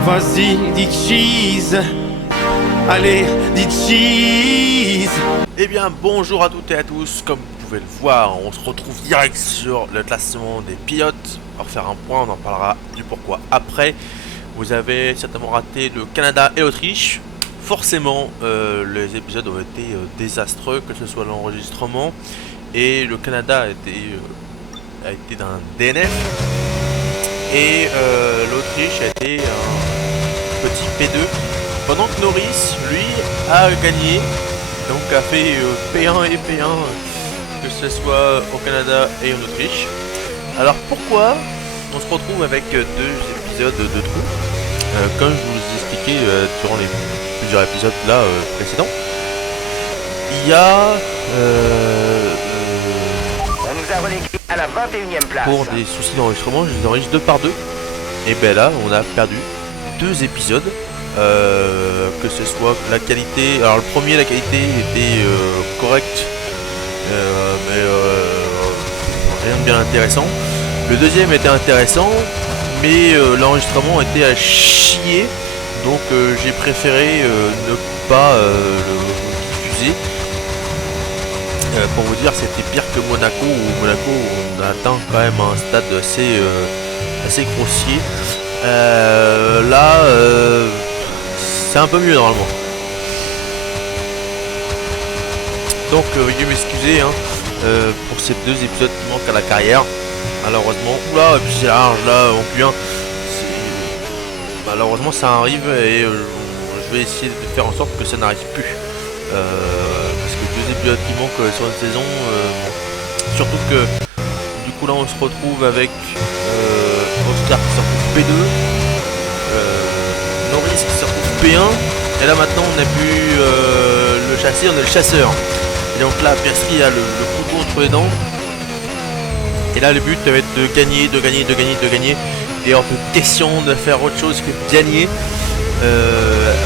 Vas-y, dis cheese. Allez, dis cheese. Eh bien, bonjour à toutes et à tous. Comme vous pouvez le voir, on se retrouve direct sur le classement des pilotes. On va refaire un point, on en parlera du pourquoi après. Vous avez certainement raté le Canada et l'Autriche. Forcément, les épisodes ont été désastreux, que ce soit l'enregistrement. Et le Canada a été d'un DNF. Et l'Autriche a été un petit P2. Pendant que Norris, lui, a gagné. Donc a fait P1 et P1, que ce soit au Canada et en Autriche. Alors pourquoi on se retrouve avec deux épisodes de trous comme je vous ai expliqué durant les plusieurs épisodes là précédents. Il y a On nous a relégués à la 21e place. pour des soucis d'enregistrement, je les enregistre 2 par 2. Et ben là on a perdu 2 épisodes. Que ce soit la qualité, alors le premier la qualité était correcte, mais rien de bien intéressant. Le deuxième était intéressant, mais l'enregistrement était à chier, donc j'ai préféré ne pas le diffuser. Pour vous dire, c'était pire que Monaco, où Monaco on a atteint quand même un stade assez grossier. Là c'est un peu mieux normalement. Donc veuillez m'excuser pour ces 2 épisodes qui manquent à la carrière. Malheureusement. Oula, et puis c'est large là en Q1. Malheureusement ça arrive et je vais essayer de faire en sorte que ça n'arrive plus. Parce que 2 épisodes qui manquent sur une saison. Surtout que du coup là on se retrouve avec Oscar qui s'en trouve P2. Norris qui se retrouve P1, et là maintenant on n'a plus le chassé, on a le chasseur. Et donc là Piastri a le couteau entre les dents. Et là le but va être de gagner. Et hors de question de faire autre chose que de gagner.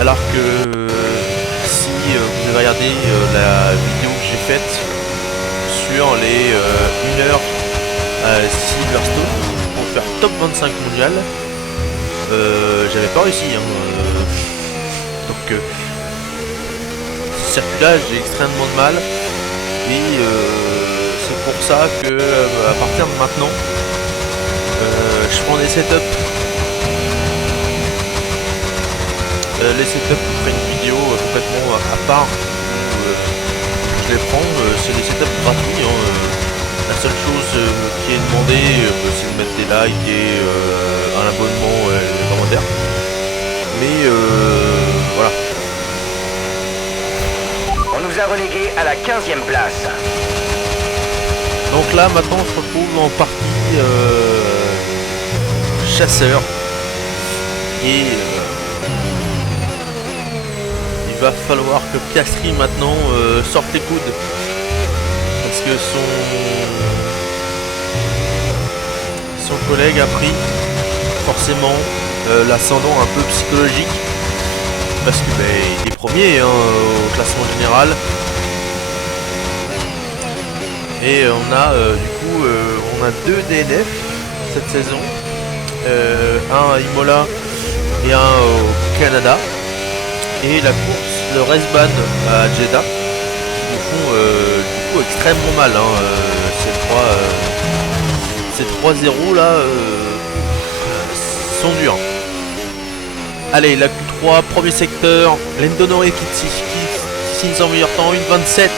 Alors que si vous avez regardé la vidéo que j'ai faite sur les 1 heure à Silverstone pour faire top 25 mondial, j'avais pas réussi donc ce circuit là j'ai extrêmement de mal et c'est pour ça que à partir de maintenant je prends des setups les setups pour faire une vidéo complètement à part où je les prends, c'est des setups gratuits la seule chose qui est demandée c'est de mettre des likes et un abonnement et des commentaires. Mais voilà. On nous a relégués à la 15e place. Donc là maintenant on se retrouve en partie chasseur. Et il va falloir que Piastri maintenant sorte les coudes. Parce que son collègue a pris forcément l'ascendant un peu psychologique. Parce que il est premier au classement général. Et on a du coup on a 2 DNF cette saison. Un à Imola et un au Canada. Et la course, le race ban à Jeddah, nous font du coup extrêmement mal. Ces 3-0 là sont durs. Allez, la Q3, premier secteur, Lando Norris qui signe son meilleur temps, 1.27.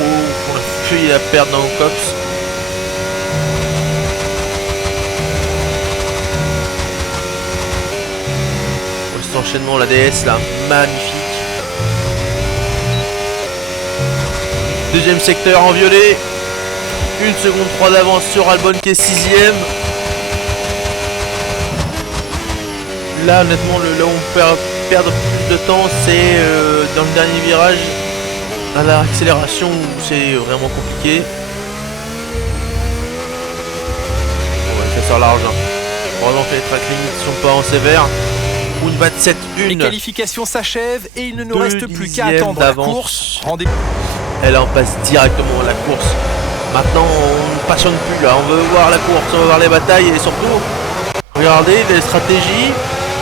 On a failli la perdre dans le cops. Cet enchaînement, la DS là, magnifique. Deuxième secteur en violet. 1 seconde 3 d'avance sur Albon qui est 6ème. Là honnêtement là où on peut perdre plus de temps c'est dans le dernier virage à l'accélération où c'est vraiment compliqué. Ouais, ça sort large. Heureusement que les track limits sont pas en sévère. Une 27-1. Les qualifications s'achèvent et il ne nous reste plus qu'à attendre la course. Rendez-vous. Et là on passe directement à la course. Maintenant on ne passionne plus là, on veut voir la course, on veut voir les batailles et surtout regardez les stratégies.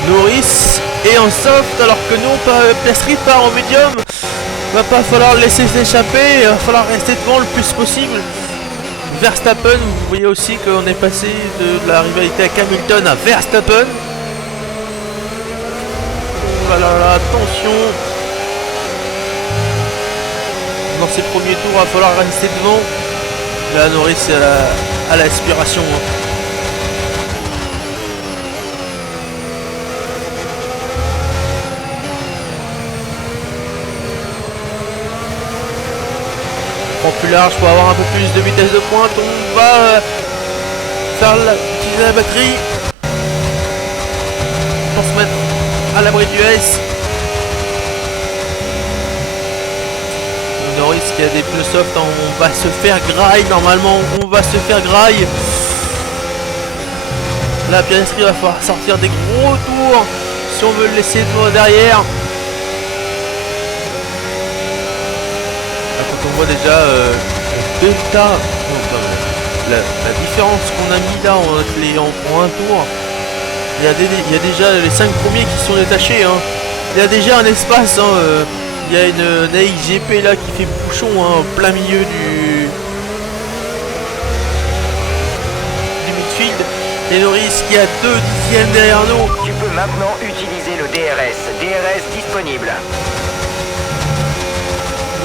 Norris est en soft alors que nous Piastri part en médium. Va pas falloir le laisser s'échapper, il va falloir rester devant le plus possible. Verstappen, vous voyez aussi qu'on est passé de la rivalité avec Hamilton à Verstappen. Oh là là là, attention. Dans ces premiers tours, il va falloir rester devant. Là, Norris est à l'aspiration. Plus large pour avoir un peu plus de vitesse de pointe. On va utiliser la batterie pour se mettre à l'abri du S. Norris qui a des pneus soft, on va se faire graille normalement, on va se faire graille. Là Piastri va falloir sortir des gros tours si on veut le laisser devant derrière. On voit déjà le delta, la différence qu'on a mis là en un tour. Il y a déjà les 5 premiers qui sont détachés. Hein. Il y a déjà un espace. Hein, il y a une AXGP là qui fait bouchon hein, en plein milieu du midfield. Et Norris qui a 2 dixièmes derrière nous. Tu peux maintenant utiliser le DRS. DRS disponible.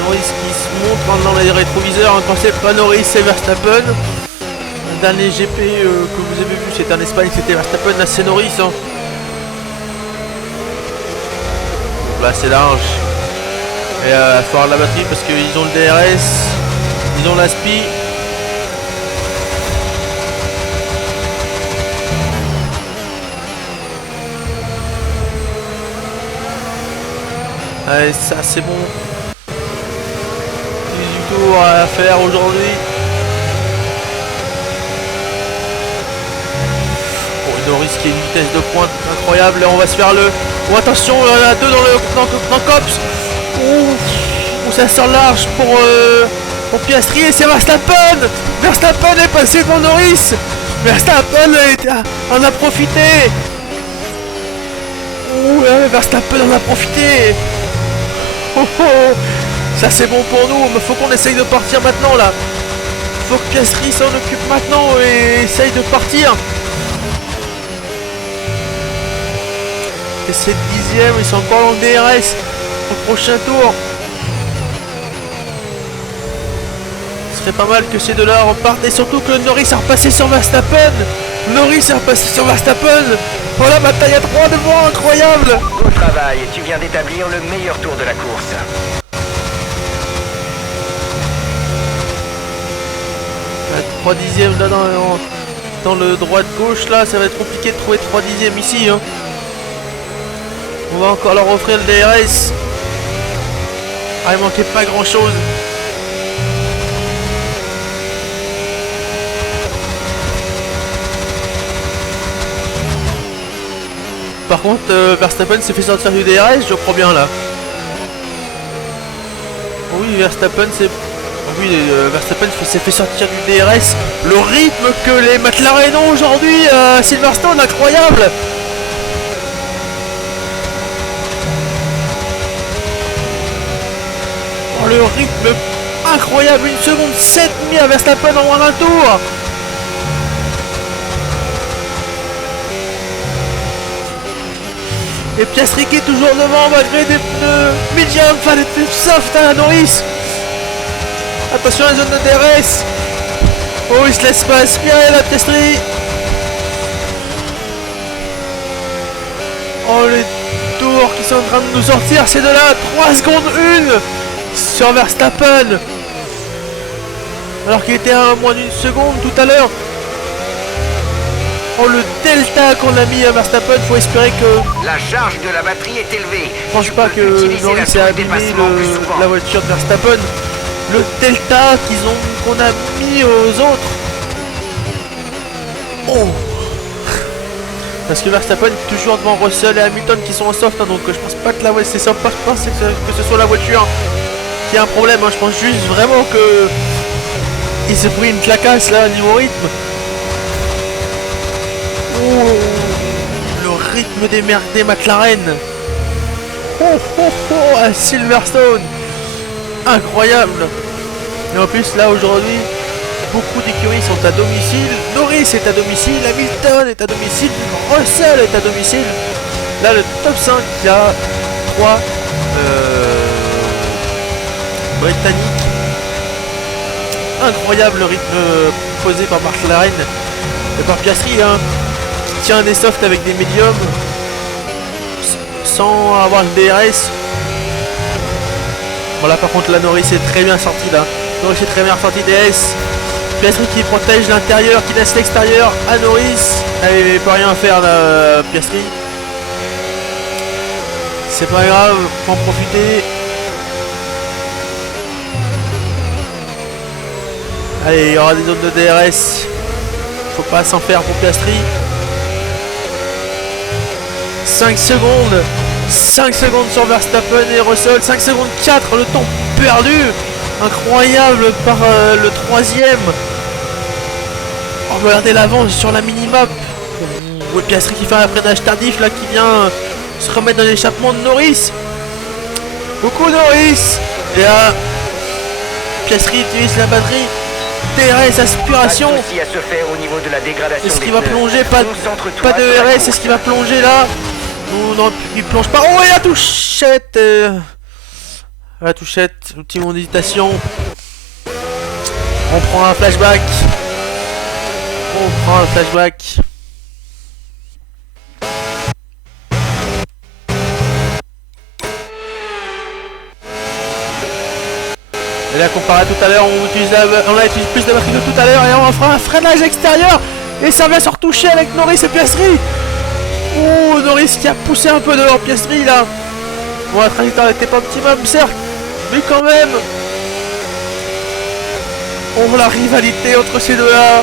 Norris qui se montre maintenant les rétroviseurs, hein, quand c'est pas Norris c'est Verstappen. Le dernier GP que vous avez vu c'était en Espagne, c'était Verstappen, là c'est Norris. Hein. Donc là c'est large. Et il va falloir la batterie parce qu'ils ont le DRS, ils ont l'aspi. Allez ça c'est bon. À faire aujourd'hui. Oh, Norris qui a une vitesse de pointe incroyable. On va se faire le. Oh, attention, il y en a 2 dans Cops. Oh, ça sort large pour Piastri et c'est Verstappen. Verstappen est passé devant Norris. Verstappen en a profité. Oh, Verstappen en a profité. Oh, oh. Ça c'est bon pour nous, mais faut qu'on essaye de partir maintenant là. Faut que Piastri s'en occupe maintenant et essaye de partir. Et c'est 10ème, ils sont encore dans le DRS au prochain tour. Ce serait pas mal que ces deux-là repartent et surtout que Norris a repassé sur Verstappen. Norris a repassé sur Verstappen. Voilà, bataille à 3 devant, incroyable. Beau travail, tu viens d'établir le meilleur tour de la course. 3 dixièmes là dans le droite-gauche là, ça va être compliqué de trouver 3 dixièmes ici. Hein. On va encore leur offrir le DRS. Ah, il manquait pas grand chose. Par contre, Verstappen s'est fait sortir du DRS, je crois bien là. Oui, Verstappen s'est... Oui, Verstappen s'est fait sortir du DRS. Le rythme que les McLaren ont aujourd'hui à Silverstone, incroyable. Oh, le rythme incroyable, 1 seconde 7,5 à Verstappen en moins d'un tour. Et Piastri qui est toujours devant malgré des pneus medium, enfin des pneus soft à Norris. Attention à la zone de DRS. Oh, il se laisse pas aspirer la Piastri. Oh, les tours qui sont en train de nous sortir, c'est de là 3 secondes 1 sur Verstappen. Alors qu'il était à moins d'1 seconde tout à l'heure. Oh, le delta qu'on a mis à Verstappen, faut espérer que... La charge de la batterie est élevée. Je pense pas que Norris ait abîmé la voiture de Verstappen. Le delta qu'on a mis aux autres. Oh. Parce que Verstappen est toujours devant Russell et Hamilton qui sont en soft, hein, donc je pense pas que la voiture, c'est ça, je pense que ce soit la voiture qu'il y a un problème, hein. Je pense juste vraiment que il s'est pris une clacasse là niveau rythme. Oh, le rythme des McLaren. Oh, oh, oh, à Silverstone. Incroyable. Et en plus là aujourd'hui, beaucoup d'écuries sont à domicile. Norris est à domicile, Hamilton est à domicile, Russell est à domicile. Là le top 5, il y a 3 Britanniques. Incroyable le rythme posé par McLaren et par Piastri, hein, qui tient des softs avec des médiums sans avoir le DRS. Bon là par contre la Norris est très bien sorti là. Norris est très bien sorti DS. Piastri qui protège l'intérieur, qui laisse l'extérieur à Norris. Allez, il peut rien faire là, Piastri. C'est pas grave, faut en profiter. Allez, il y aura des zones de DRS. Faut pas s'en faire pour Piastri. 5 secondes. 5 secondes sur Verstappen et Russell. 5 secondes 4, le temps perdu. Incroyable par le troisième. Oh, regardez l'avance sur la minimap. Oh, Piastri qui fait un freinage tardif là, qui vient se remettre dans l'échappement de Norris. Beaucoup Norris. Et là, Piastri utilise la batterie. DRS, aspiration. Est-ce qu'il va plonger? Pas de DRS, est-ce qu'il va plonger là? Non, il plonge pas. Oh, et la touchette. La touchette, ultime hésitation. On prend un flashback. Et là comparé à tout à l'heure, on a utilisé plus de batterie que tout à l'heure et on fera un freinage extérieur et ça vient se retoucher avec Norris et Piastri. Oh, Norris qui a poussé un peu dehors Piastri là. Bon, la trajectoire n'était pas optimum certes, mais quand même. On voit la rivalité entre ces deux là.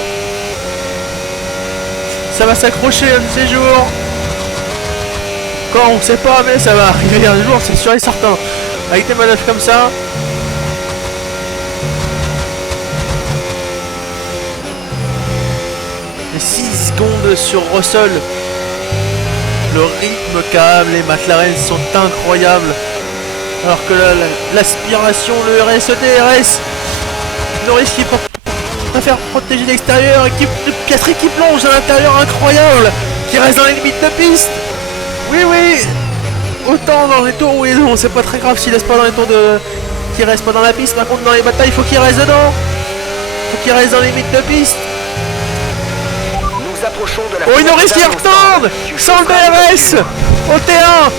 Ça va s'accrocher un de ces jours. Quand on sait pas, mais ça va arriver un jour, c'est sûr et certain. Avec des manœuvres comme ça. Et 6 secondes sur Russell. Le rythme calme, les McLaren sont incroyables. Alors que l'aspiration, le RS, le DRS, Norris qui préfère protéger l'extérieur, et Piastri qui plonge à l'intérieur, incroyable, qui reste dans les limites de piste. Oui, autant dans les tours, oui, non, c'est pas très grave s'il reste pas dans les tours qu'il reste pas dans la piste. Par contre, dans les batailles, il faut qu'il reste dedans. Il faut qu'il reste dans les limites de piste. Oh, Norris qui retourne sans le DRS au T1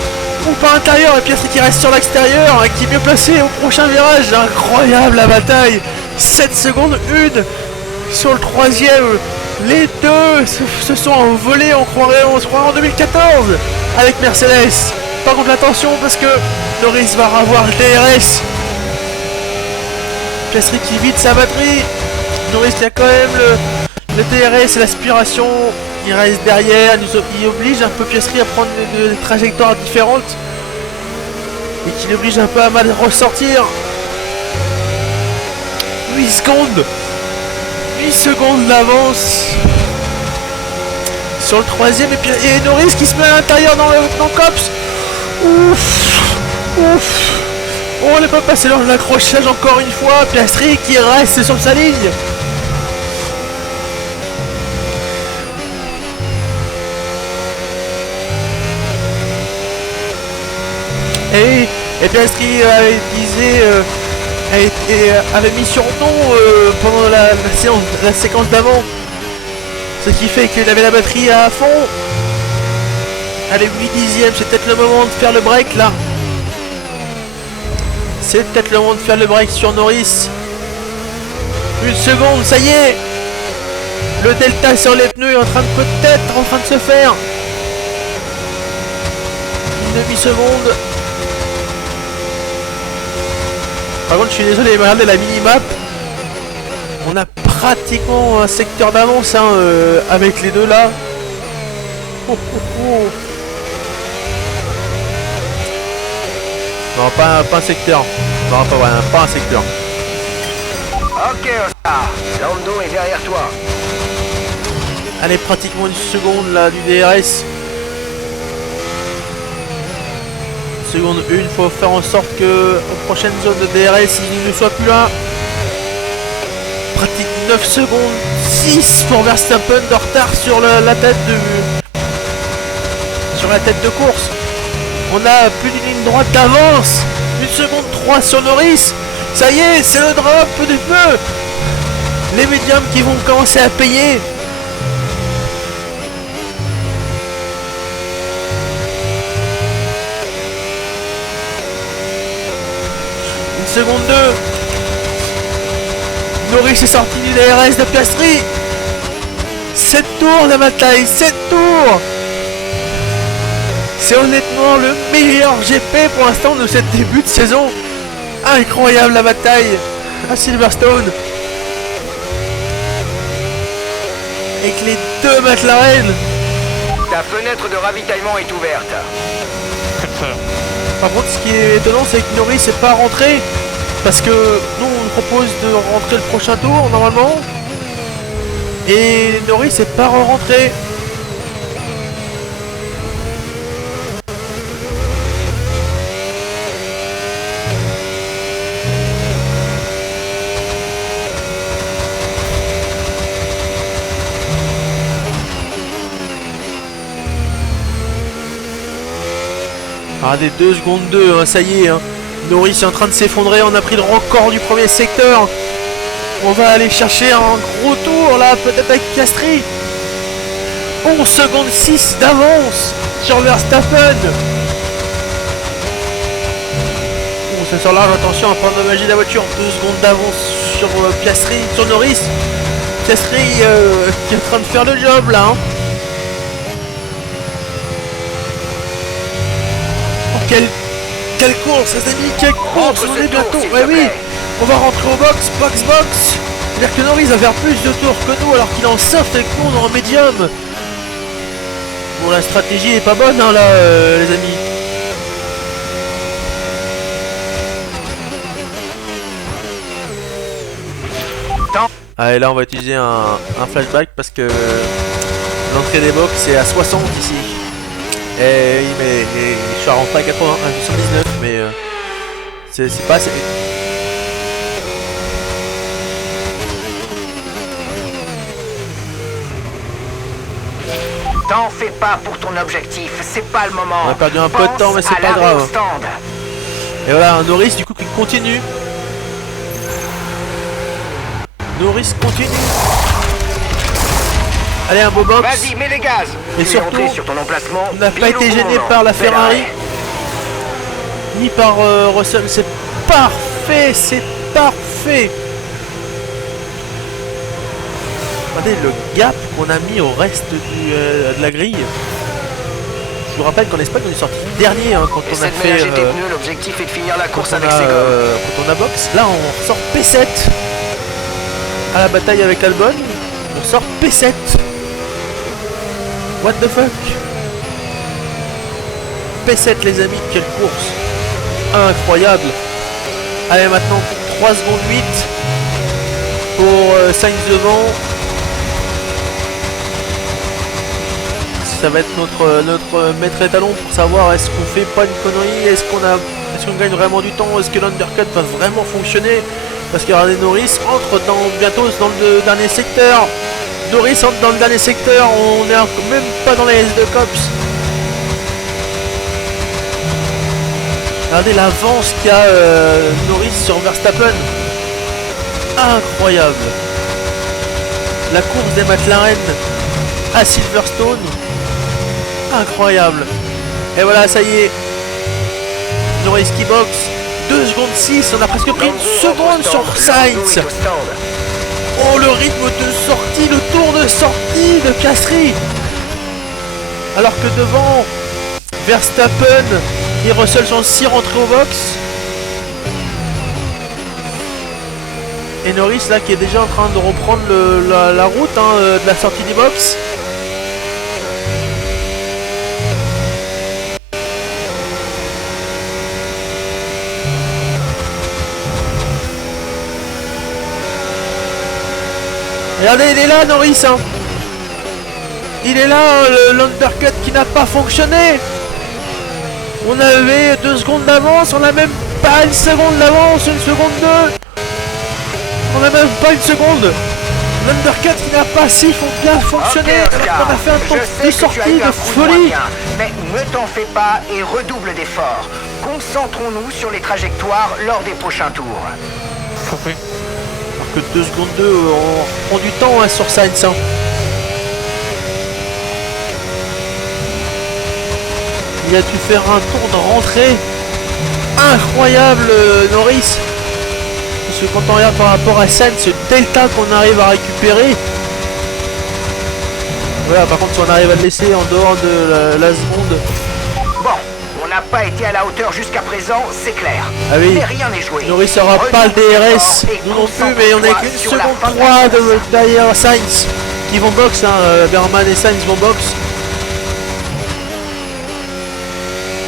ou pas intérieur, et Piastri qui reste sur l'extérieur et qui est mieux placé au prochain virage. Incroyable la bataille. 7 secondes 1 sur le troisième. Les deux se sont envolés, on croirait en 2014 avec Mercedes. Par contre attention parce que Norris va avoir le DRS. Piastri qui vide sa batterie. Norris qui a quand même le DRS et l'aspiration. Il reste derrière, il oblige un peu Piastri à prendre des trajectoires différentes et qui l'oblige un peu à mal ressortir. 8 secondes 8 secondes d'avance sur le troisième, et Norris qui se met à l'intérieur dans le COPS. Ouf. Oh, on n'est pas passé dans l'accrochage encore une fois. Piastri qui reste sur sa ligne. Et Piastri avait mis sur nom pendant la séquence d'avant. Ce qui fait qu'il avait la batterie à fond. Allez, 8 dixièmes, c'est peut-être le moment de faire le break là. C'est peut-être le moment de faire le break sur Norris. 1 seconde, ça y est. Le delta sur les pneus est peut-être en train de se faire. Une demi-seconde. Par contre, je suis désolé, regardez la minimap. On a pratiquement un secteur d'avance hein, avec les deux là. Non, pas un secteur. Non, pas un secteur. Ok, Oscar. Lando est derrière toi. Allez, pratiquement une seconde là du DRS. Seconde 1, il faut faire en sorte que aux prochaines zones de DRS, il ne soit plus là. Pratique 9 secondes, 6 pour Verstappen de retard sur la tête de course. On a plus d'une ligne droite d'avance. 1 seconde 3 sur Norris. Ça y est, c'est le drop du feu. Les médiums qui vont commencer à payer. Seconde 2. Norris est sorti du DRS de Piastri. 7 tours la bataille, 7 tours. C'est honnêtement le meilleur GP pour l'instant de cette début de saison. Incroyable la bataille à Silverstone. Avec les deux McLaren. Ta fenêtre de ravitaillement est ouverte. Par contre, ce qui est étonnant, c'est que Norris n'est pas rentré. Parce que nous, on nous propose de rentrer le prochain tour, normalement. Et Norris n'est pas rentré. Ah, des 2 secondes 2, hein, ça y est. Hein. Norris est en train de s'effondrer, on a pris le record du premier secteur. On va aller chercher un gros tour là, peut-être avec Piastri. 11 secondes 6 d'avance sur Verstappen. Bon, ça sort large, attention à pas endommager la voiture. 2 secondes d'avance sur Piastri, sur Norris. Piastri qui est en train de faire le job là. Hein. Quelle course, les amis, quelle course, on est bientôt, ouais, oui, on va rentrer au box. C'est-à-dire que Norris va faire plus de tours que nous alors qu'il est en soft avec nous en médium. Bon, la stratégie est pas bonne hein, là, les amis. Allez, là on va utiliser un flashback parce que l'entrée des box est à 60 ici. Et oui, mais je suis rentré à 80, à 79, mais c'est pas assez. T'en fais pas pour ton objectif, c'est pas le moment. On a perdu un peu de temps, mais c'est pas grave. Et voilà, un Norris du coup qui continue. Norris continue. Allez, un beau box. Vas-y, mets les gaz. Et surtout, sur ton emplacement, on n'a pas été gêné par la Ferrari ni par Russell. C'est parfait, c'est parfait. Regardez le gap qu'on a mis au reste de la grille. Je vous rappelle qu'en Espagne on est sorti dernier hein, quand on a fait l'objectif est de finir la course quand avec ses gommes. quand on a box. Là on sort P7 à la bataille avec Albon. On sort P7. What the fuck? P7 les amis, quelle course incroyable. Allez maintenant 3 secondes 8 pour Sainz devant. Ça va être notre maître étalon pour savoir est-ce qu'on fait pas une connerie, est-ce qu'on gagne vraiment du temps, est-ce que l'undercut va vraiment fonctionner. Parce qu'il y aura des Norris entre bientôt dans le dernier secteur. Norris entre dans le dernier secteur, on est même pas dans les S2 Cops. Regardez l'avance qu'a Norris sur Verstappen. Incroyable. La course des McLaren à Silverstone. Incroyable. Et voilà, ça y est. Norris qui boxe. 2 secondes 6, on a presque pris une seconde sur Sainz. Oh, le rythme de sortie, le tour de sortie de Piastri. Alors que devant, Verstappen et Russell sont aussi rentrés au box. Et Norris là qui est déjà en train de reprendre la route hein, de la sortie du box. Regardez, il est là, Norris, hein. Il est là, l'undercut qui n'a pas fonctionné. On avait 2 secondes d'avance, on a même pas une seconde d'avance, une seconde 2. On a même pas une seconde. L'undercut qui n'a pas si bien fonctionné. Ok, Oscar, On a fait un temps je sais de que sortie tu as eu de un coup de folie. moyen, mais ne t'en fais pas et redouble d'efforts. Concentrons-nous sur les trajectoires lors des prochains tours. Alors que 2 secondes 2, on prend du temps hein, sur Sainz. Hein. Il a dû faire un tour de rentrée incroyable, Norris. Parce que quand on regarde par rapport à Sainz, ce delta qu'on arrive à récupérer. Voilà, par contre, si on arrive à le laisser en dehors de la seconde. Bon, on n'a pas été à la hauteur jusqu'à présent, c'est clair. Ah oui, Mais rien n'est joué. Norris n'aura pas le DRS, nous non plus, mais on est qu'une seconde 3 derrière Sainz qui vont box, hein, Berman et Sainz vont box.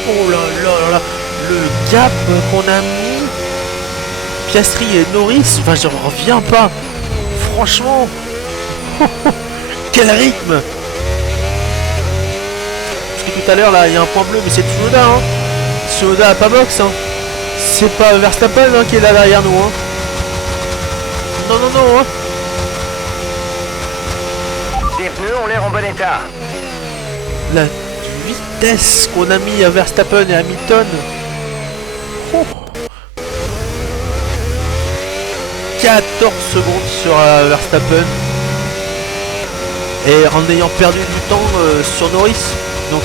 Oh là là là là, le gap qu'on a mis, Piastri et Norris, enfin je reviens pas, franchement, quel rythme. Parce que tout à l'heure là, il y a un point bleu, mais c'est Tsunoda, hein. Tsunoda a pas box, hein. C'est pas Verstappen hein, qui est là derrière nous, hein. Non, non, non, hein. Les pneus ont l'air en bon état. La vitesse qu'on a mis à Verstappen et Hamilton. Oh. 14 secondes sur Verstappen. Et en ayant perdu du temps sur Norris. Donc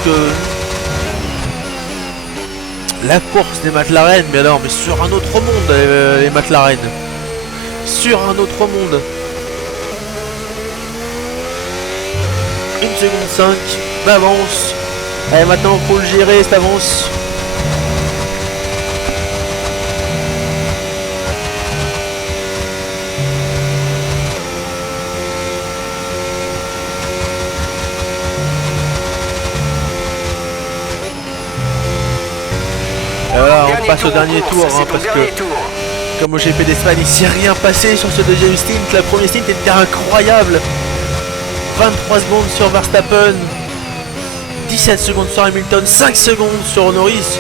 la course des McLaren, mais alors mais sur un autre monde les McLaren. Sur un autre monde. 1 seconde 5 d'avance. Allez, maintenant il faut le gérer cette avance. Et voilà, on passe au dernier tour hein, parce que comme au GP d'Espagne il s'est rien passé sur ce deuxième stint. La première stint était incroyable. 23 secondes sur Verstappen, 17 secondes sur Hamilton, 5 secondes sur Norris.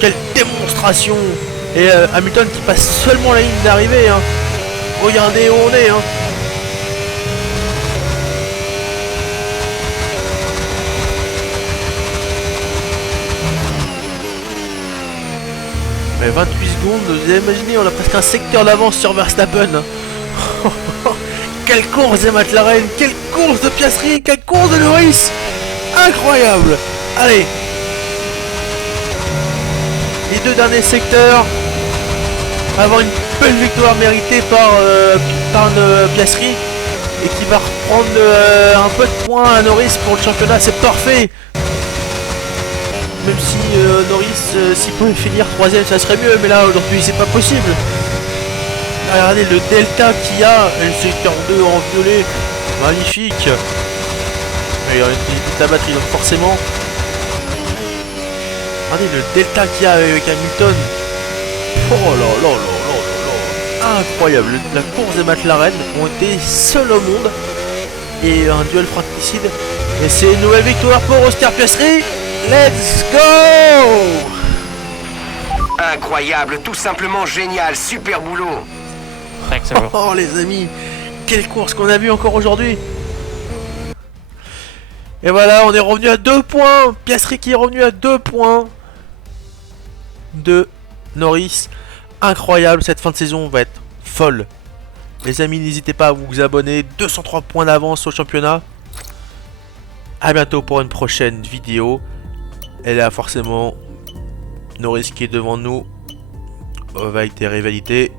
Quelle démonstration. Et Hamilton qui passe seulement la ligne d'arrivée hein. Regardez où on est hein. Mais 28 secondes, vous avez imaginé, on a presque un secteur d'avance sur Verstappen. Quelle course de McLaren, quelle course de Piastri, quelle course de Norris. Incroyable. Allez. Les 2 derniers secteurs. Avant une belle victoire méritée par Piastri. Et qui va reprendre un peu de points à Norris pour le championnat, c'est parfait. Même si Norris, s'il pouvait finir 3ème, ça serait mieux, mais là aujourd'hui c'est pas possible. Regardez le delta qu'il y a, et le secteur 2 en violet, magnifique. Et il y a une la batterie, donc forcément. Regardez le delta qu'il y a avec Hamilton. Oh là là là là là là. Incroyable, la course des McLaren ont été seuls au monde. Et un duel fratricide. Et c'est une nouvelle victoire pour Oscar Piastri. Let's go! Incroyable, tout simplement génial, super boulot. Oh les amis, quelle course qu'on a vu encore aujourd'hui. Et voilà, on est revenu à 2 points. Piastri qui est revenu à 2 points de Norris. Incroyable, cette fin de saison va être folle. Les amis, n'hésitez pas à vous abonner. 203 points d'avance au championnat. A bientôt pour une prochaine vidéo. Et là forcément Norris qui est devant nous va être rivalité.